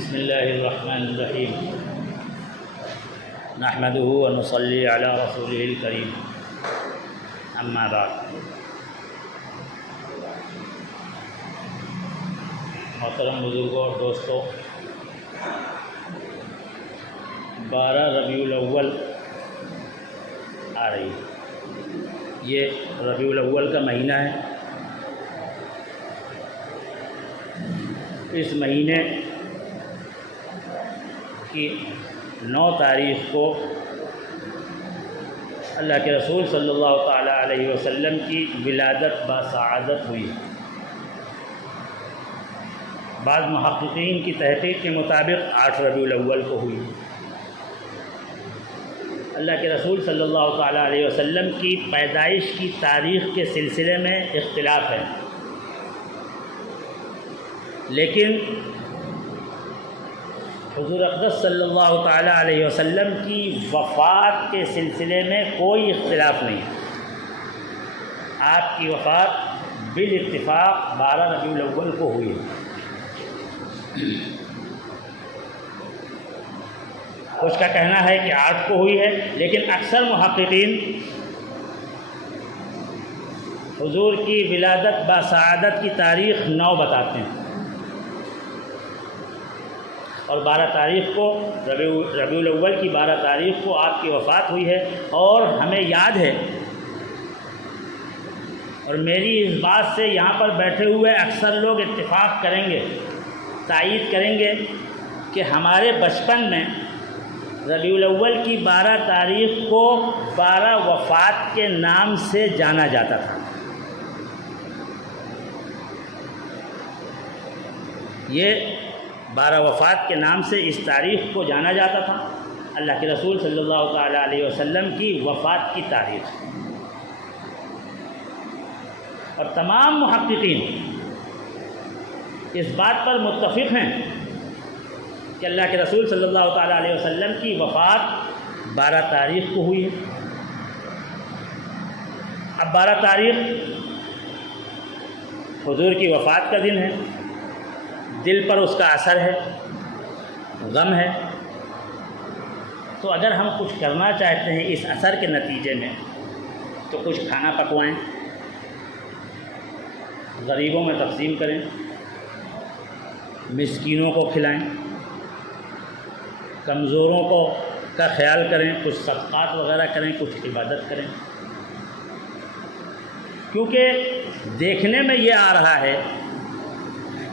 بسم اللہ الرحمن الرحیم نحمدہ ونصلی علی رسولہ الکریم اما بعد۔ محترم بزرگوں اور دوستوں، 12 ربیع الاول آ رہی ہے۔ یہ ربیع الاول کا مہینہ ہے۔ اس مہینے کی 9 تاریخ کو اللہ کے رسول صلی اللہ تعالیٰ علیہ وسلم کی ولادت باسعادت ہوئی۔ بعض محققین کی تحقیق کے مطابق 8 ربیع الاول کو ہوئی۔ اللہ کے رسول صلی اللہ تعالیٰ علیہ وسلم کی پیدائش کی تاریخ کے سلسلے میں اختلاف ہے، لیکن حضور اقدس صلی اللہ تعالیٰ علیہ وسلم کی وفات کے سلسلے میں کوئی اختلاف نہیں۔ آپ کی وفات بالاتفاق 12 ربیع الاول کو ہوئی۔ کچھ کا کہنا ہے کہ 8 کو ہوئی ہے، لیکن اکثر محققین حضور کی ولادت باسعادت کی تاریخ 9 بتاتے ہیں، اور 12 تاریخ کو ربیع الاول کی 12 تاریخ کو آپ کی وفات ہوئی ہے۔ اور ہمیں یاد ہے، اور میری اس بات سے یہاں پر بیٹھے ہوئے اکثر لوگ اتفاق کریں گے، تائید کریں گے کہ ہمارے بچپن میں ربیع الاول کی 12 تاریخ کو 12 وفات کے نام سے جانا جاتا تھا۔ یہ 12 وفات کے نام سے اس تاریخ کو جانا جاتا تھا، اللہ کے رسول صلی اللہ تعالیٰ علیہ وسلم کی وفات کی تاریخ۔ اور تمام محققین اس بات پر متفق ہیں کہ اللہ کے رسول صلی اللہ تعالیٰ علیہ وسلم کی وفات 12 تاریخ کو ہوئی ہے۔ اب 12 تاریخ حضور کی وفات کا دن ہے، دل پر اس کا اثر ہے، غم ہے۔ تو اگر ہم کچھ کرنا چاہتے ہیں اس اثر کے نتیجے میں، تو کچھ کھانا پکوائیں، غریبوں میں تقسیم کریں، مسکینوں کو کھلائیں، کمزوروں کا خیال کریں، کچھ صدقات وغیرہ کریں، کچھ عبادت کریں۔ کیونکہ دیکھنے میں یہ آ رہا ہے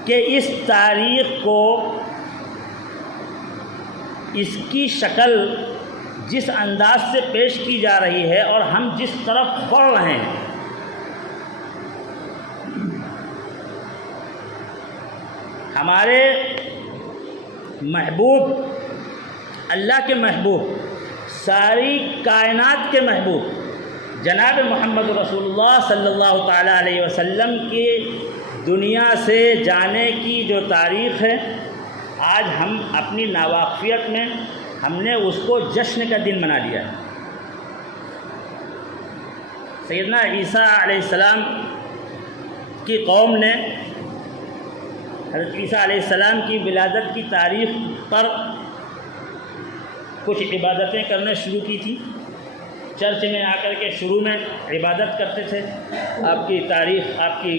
کہ اس تاریخ کو، اس کی شکل جس انداز سے پیش کی جا رہی ہے اور ہم جس طرف بڑھ رہے ہیں، ہمارے محبوب، اللہ کے محبوب، ساری کائنات کے محبوب جناب محمد رسول اللہ صلی اللہ تعالیٰ علیہ وسلم کی دنیا سے جانے کی جو تاریخ ہے، آج ہم اپنی ناواقفیت میں ہم نے اس کو جشن کا دن بنا لیا ہے۔ سیدنا عیسیٰ علیہ السلام کی قوم نے حضرت عیسیٰ علیہ السلام کی ولادت کی تاریخ پر کچھ عبادتیں کرنا شروع کی تھی۔ چرچ میں آ کر کے شروع میں عبادت کرتے تھے، آپ کی تاریخ، آپ کی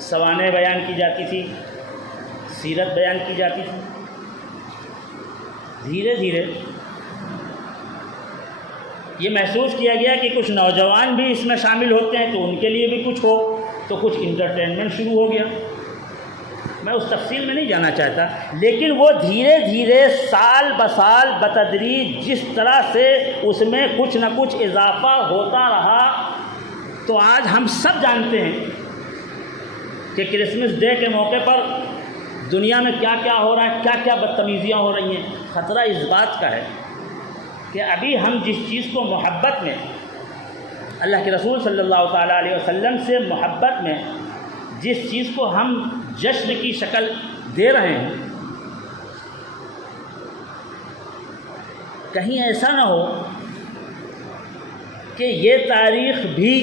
سوانح بیان کی جاتی تھی، سیرت بیان کی جاتی تھی۔ دھیرے دھیرے یہ محسوس کیا گیا کہ کچھ نوجوان بھی اس میں شامل ہوتے ہیں، تو ان کے لیے بھی کچھ ہو، تو کچھ انٹرٹینمنٹ شروع ہو گیا۔ میں اس تفصیل میں نہیں جانا چاہتا، لیکن وہ دھیرے دھیرے سال بسال بتدریج جس طرح سے اس میں کچھ نہ کچھ اضافہ ہوتا رہا، تو آج ہم سب جانتے ہیں کہ کرسمس ڈے کے موقع پر دنیا میں کیا کیا ہو رہا ہے، کیا کیا بدتمیزیاں ہو رہی ہیں۔ خطرہ اس بات کا ہے کہ ابھی ہم جس چیز کو محبت میں، اللہ کے رسول صلی اللہ تعالیٰ علیہ وسلم سے محبت میں جس چیز کو ہم جشن کی شکل دے رہے ہیں، کہیں ایسا نہ ہو کہ یہ تاریخ بھی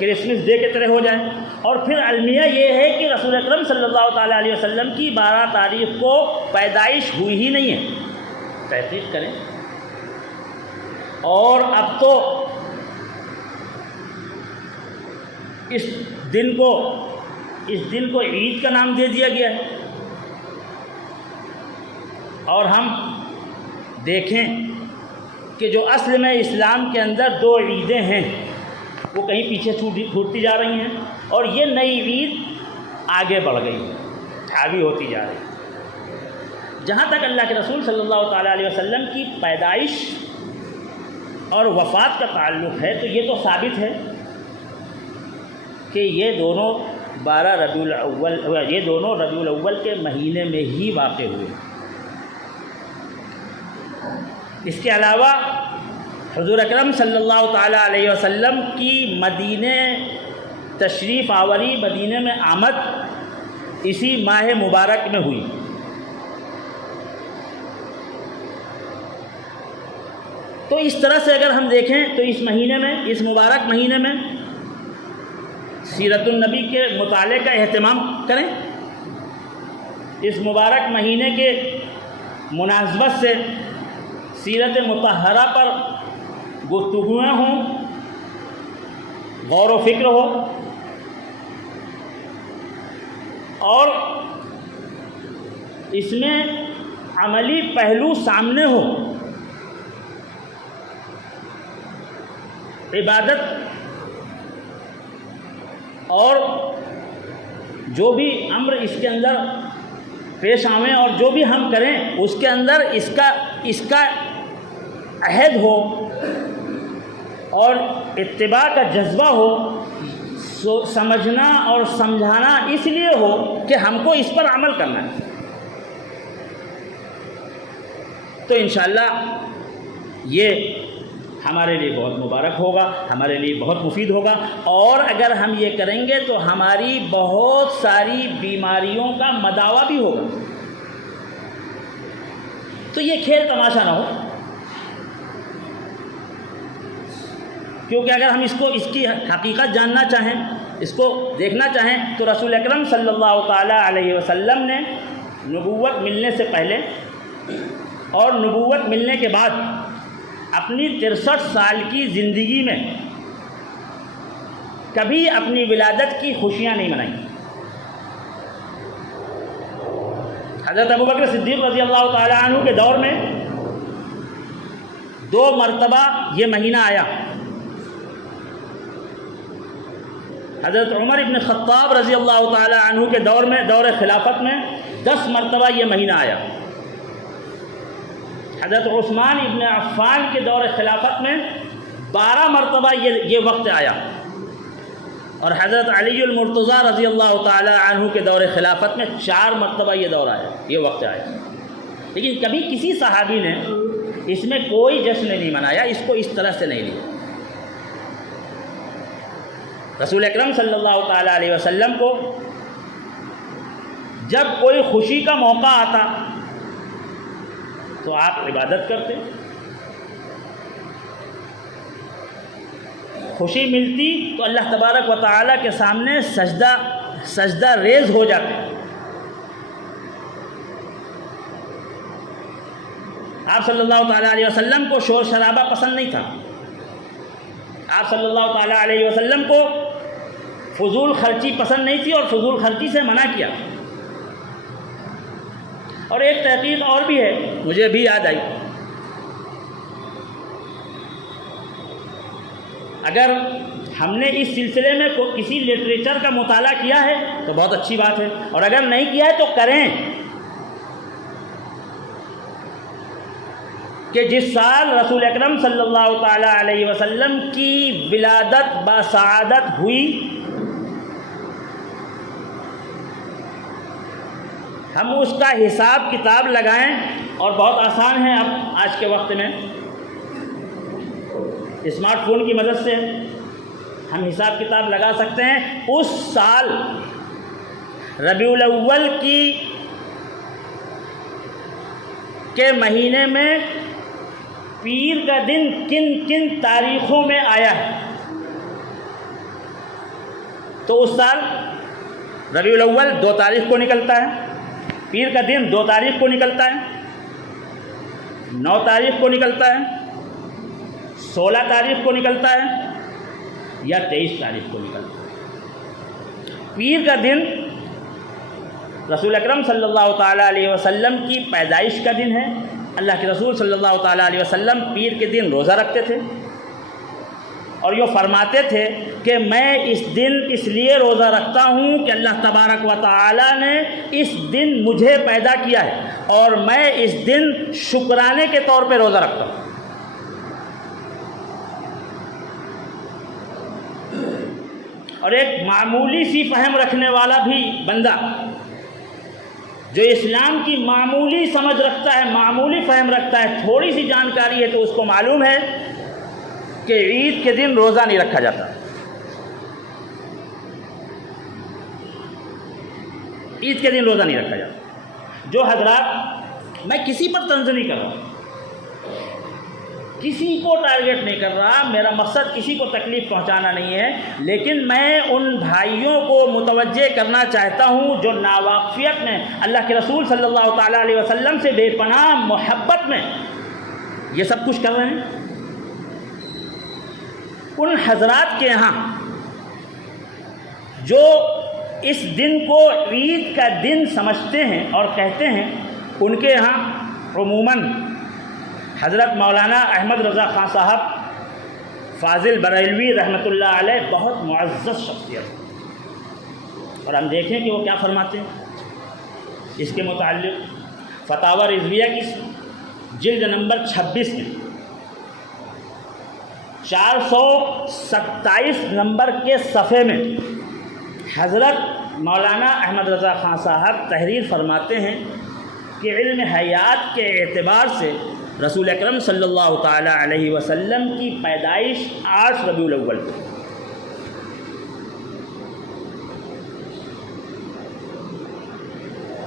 کرسمس ڈے کے طرح ہو جائے. اور پھر المیہ یہ ہے کہ رسول اکرم صلی اللہ تعالیٰ علیہ وسلم کی 12 تاریخ کو پیدائش ہوئی ہی نہیں ہے. تحقیق کریں. اور اب تو اس دن کو عید کا نام دے دیا گیا ہے. اور ہم دیکھیں کہ جو اصل میں اسلام کے اندر 2 عیدیں ہیں وہ کہیں پیچھے چھوٹتی جا رہی ہیں، اور یہ نئی عید آگے بڑھ گئی ہے، حاوی ہوتی جا رہی ہے. جہاں تک اللہ کے رسول صلی اللہ تعالیٰ علیہ وسلم کی پیدائش اور وفات کا تعلق ہے تو یہ تو ثابت ہے کہ یہ دونوں 12 ربیع الاول کے مہینے میں ہی واقع ہوئے. اس کے علاوہ حضور اکرم صلی اللہ تعالیٰ علیہ وسلم کی مدینے تشریف آوری، مدینے میں آمد اسی ماہ مبارک میں ہوئی. تو اس طرح سے اگر ہم دیکھیں تو اس مہینے میں، اس مبارک مہینے میں سیرت النبی کے مطالعے کا اہتمام کریں. اس مبارک مہینے کے مناسبت سے سیرت مطہرہ پر گفتگویں ہوں، غور و فکر ہو، اور اس میں عملی پہلو سامنے ہو. عبادت اور جو بھی امر اس کے اندر پیش آویں اور جو بھی ہم کریں اس کے اندر اس کا عہد ہو اور اتباع کا جذبہ ہو. سمجھنا اور سمجھانا اس لیے ہو کہ ہم کو اس پر عمل کرنا ہے. تو انشاءاللہ یہ ہمارے لیے بہت مبارک ہوگا، ہمارے لیے بہت مفید ہوگا. اور اگر ہم یہ کریں گے تو ہماری بہت ساری بیماریوں کا مداوع بھی ہوگا. تو یہ کھیل تماشا نہ ہو، کیونکہ اگر ہم اس کی حقیقت جاننا چاہیں، اس کو دیکھنا چاہیں تو رسول اکرم صلی اللہ تعالیٰ علیہ وسلم نے نبوت ملنے سے پہلے اور نبوت ملنے کے بعد اپنی 63 سال کی زندگی میں کبھی اپنی ولادت کی خوشیاں نہیں منائیں. حضرت ابوبکر صدیق رضی اللہ تعالیٰ عنہ کے دور میں 2 مرتبہ یہ مہینہ آیا. حضرت عمر ابن خطاب رضی اللہ تعالیٰ عنہ کے دور میں، دور خلافت میں 10 مرتبہ یہ مہینہ آیا. حضرت عثمان ابن عفان کے دور خلافت میں 12 مرتبہ یہ وقت آیا. اور حضرت علی المرتضیٰ رضی اللہ تعالی عنہ کے دور خلافت میں 4 مرتبہ یہ دور آیا، یہ وقت آیا. لیکن کبھی کسی صحابی نے اس میں کوئی جشن نہیں منایا، اس کو اس طرح سے نہیں لیا. رسول اکرم صلی اللہ تعالی علیہ وسلم کو جب کوئی خوشی کا موقع آتا تو آپ عبادت کرتے، خوشی ملتی تو اللہ تبارک و تعالیٰ کے سامنے سجدہ ریز ہو جاتے. آپ صلی اللہ تعالیٰ علیہ وسلم کو شور شرابہ پسند نہیں تھا. آپ صلی اللہ تعالیٰ علیہ وسلم کو فضول خرچی پسند نہیں تھی اور فضول خرچی سے منع کیا. اور ایک تحقیق اور بھی ہے، مجھے بھی یاد آئی. اگر ہم نے اس سلسلے میں کسی لٹریچر کا مطالعہ کیا ہے تو بہت اچھی بات ہے، اور اگر نہیں کیا ہے تو کریں. کہ جس سال رسول اکرم صلی اللہ تعالیٰ علیہ وسلم کی ولادت بسعادت ہوئی، ہم اس کا حساب کتاب لگائیں، اور بہت آسان ہے. اب آج کے وقت میں اسمارٹ فون کی مدد سے ہم حساب کتاب لگا سکتے ہیں. اس سال ربیع الاول کے مہینے میں پیر کا دن کن کن تاریخوں میں آیا ہے. تو اس سال ربیع الاول 2 تاریخ کو نکلتا ہے، پیر کا دن 2 تاریخ کو نکلتا ہے، 9 تاریخ کو نکلتا ہے، 16 تاریخ کو نکلتا ہے یا 23 تاریخ کو نکلتا ہے۔ پیر کا دن رسول اکرم صلی اللہ تعالیٰ علیہ وسلم کی پیدائش کا دن ہے۔ اللہ کے رسول صلی اللہ تعالیٰ علیہ وسلم پیر کے دن روزہ رکھتے تھے اور یہ فرماتے تھے کہ میں اس دن اس لیے روزہ رکھتا ہوں کہ اللہ تبارک و تعالیٰ نے اس دن مجھے پیدا کیا ہے اور میں اس دن شکرانے کے طور پہ روزہ رکھتا ہوں۔ اور ایک معمولی سی فہم رکھنے والا بھی بندہ جو اسلام کی معمولی سمجھ رکھتا ہے، معمولی فہم رکھتا ہے، تھوڑی سی جانکاری ہے، تو اس کو معلوم ہے کہ عید کے دن روزہ نہیں رکھا جاتا۔ عید کے دن روزہ نہیں رکھا جاتا۔ جو حضرات، میں کسی پر طنز نہیں کر رہا، کسی کو ٹارگٹ نہیں کر رہا، میرا مقصد کسی کو تکلیف پہنچانا نہیں ہے، لیکن میں ان بھائیوں کو متوجہ کرنا چاہتا ہوں جو ناواقفیت میں اللہ کے رسول صلی اللہ تعالیٰ علیہ وسلم سے بے پناہ محبت میں یہ سب کچھ کر رہے ہیں۔ ان حضرات کے یہاں جو اس دن کو عید کا دن سمجھتے ہیں اور کہتے ہیں، ان کے یہاں عموماً حضرت مولانا احمد رضا خان صاحب فاضل بریلوی رحمۃ اللہ علیہ بہت معزز شخصیت، اور ہم دیکھیں کہ وہ کیا فرماتے ہیں اس کے متعلق۔ فتاوی رضویہ کی جلد نمبر 26 میں 427 نمبر کے صفحے میں حضرت مولانا احمد رضا خان صاحب تحریر فرماتے ہیں کہ علم حیات کے اعتبار سے رسول اکرم صلی اللہ تعالیٰ علیہ وسلم کی پیدائش 8 ربیع الاول کو،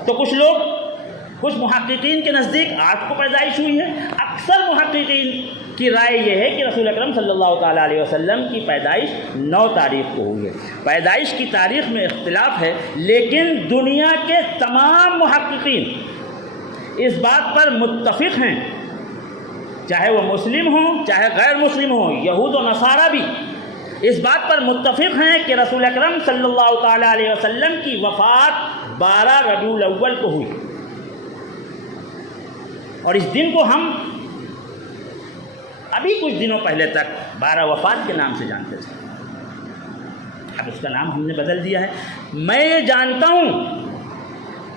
تو کچھ محققین کے نزدیک 8 کو پیدائش ہوئی ہے۔ اکثر محققین کی رائے یہ ہے کہ رسول اکرم صلی اللہ تعالیٰ علیہ وسلم کی پیدائش 9 تاریخ کو ہوئی ہے۔ پیدائش کی تاریخ میں اختلاف ہے، لیکن دنیا کے تمام محققین اس بات پر متفق ہیں، چاہے وہ مسلم ہوں چاہے غیر مسلم ہوں، یہود و نصارہ بھی اس بات پر متفق ہیں کہ رسول اکرم صلی اللہ تعالیٰ علیہ وسلم کی وفات 12 ربیع الاول کو ہوئی، اور اس دن کو ہم ابھی کچھ دنوں پہلے تک 12 وفات کے نام سے جانتے تھے، اب اس کا نام ہم نے بدل دیا ہے۔ میں یہ جانتا ہوں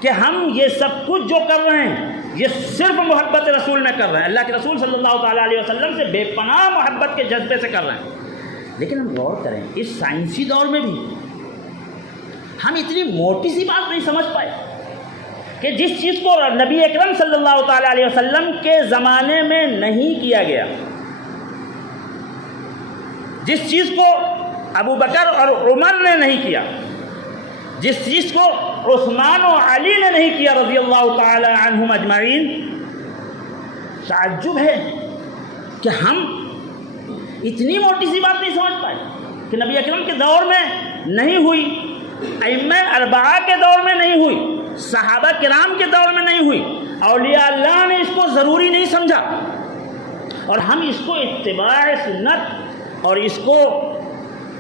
کہ ہم یہ سب کچھ جو کر رہے ہیں یہ صرف محبت رسول میں کر رہے ہیں، اللہ کے رسول صلی اللہ تعالیٰ علیہ وسلم سے بے پناہ محبت کے جذبے سے کر رہے ہیں۔ لیکن ہم غور کریں، اس سائنسی دور میں بھی ہم اتنی موٹی سی بات نہیں سمجھ پائے کہ جس چیز کو نبی اکرم صلی اللہ تعالیٰ علیہ وسلم کے زمانے میں نہیں کیا گیا، جس چیز کو ابو بکر اور عمر نے نہیں کیا، جس چیز کو عثمان و علی نے نہیں کیا رضی اللہ تعالی عنہم اجمعین، تعجب ہے کہ ہم اتنی موٹی سی بات نہیں سمجھ پائے کہ نبی اکرم کے دور میں نہیں ہوئی، ائمہ اربعہ کے دور میں نہیں ہوئی، صحابہ کرام کے دور میں نہیں ہوئی، اولیاء اللہ نے اس کو ضروری نہیں سمجھا، اور ہم اس کو اتباع سنت اور اس کو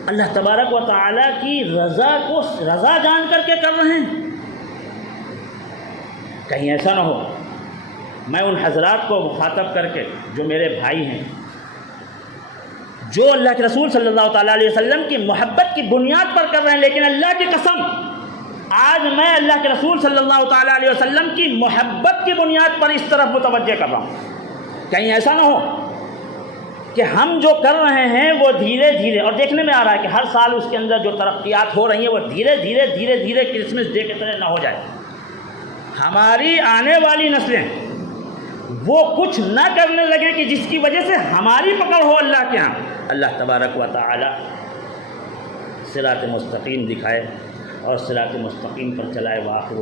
اللہ تبارک و تعالیٰ کی رضا جان کر کے کر رہے ہیں۔ کہیں ایسا نہ ہو میں ان حضرات کو مخاطب کر کے جو میرے بھائی ہیں، جو اللہ کے رسول صلی اللہ تعالیٰ علیہ وسلم کی محبت کی بنیاد پر کر رہے ہیں، لیکن اللہ کی قسم آج میں اللہ کے رسول صلی اللہ تعالیٰ علیہ وسلم کی محبت کی بنیاد پر اس طرف متوجہ کر رہا ہوں۔ کہیں ایسا نہ ہو کہ ہم جو کر رہے ہیں وہ دھیرے دھیرے، اور دیکھنے میں آ رہا ہے کہ ہر سال اس کے اندر جو ترقیات ہو رہی ہیں وہ دھیرے دھیرے کرسمس ڈے کی طرح نہ ہو جائے، ہماری آنے والی نسلیں وہ کچھ نہ کرنے لگے کہ جس کی وجہ سے ہماری پکڑ ہو اللہ کے ہاں۔ اللہ تبارک و تعالی صراط مستقیم دکھائے اور صراط مستقیم پر چلائے۔ واخر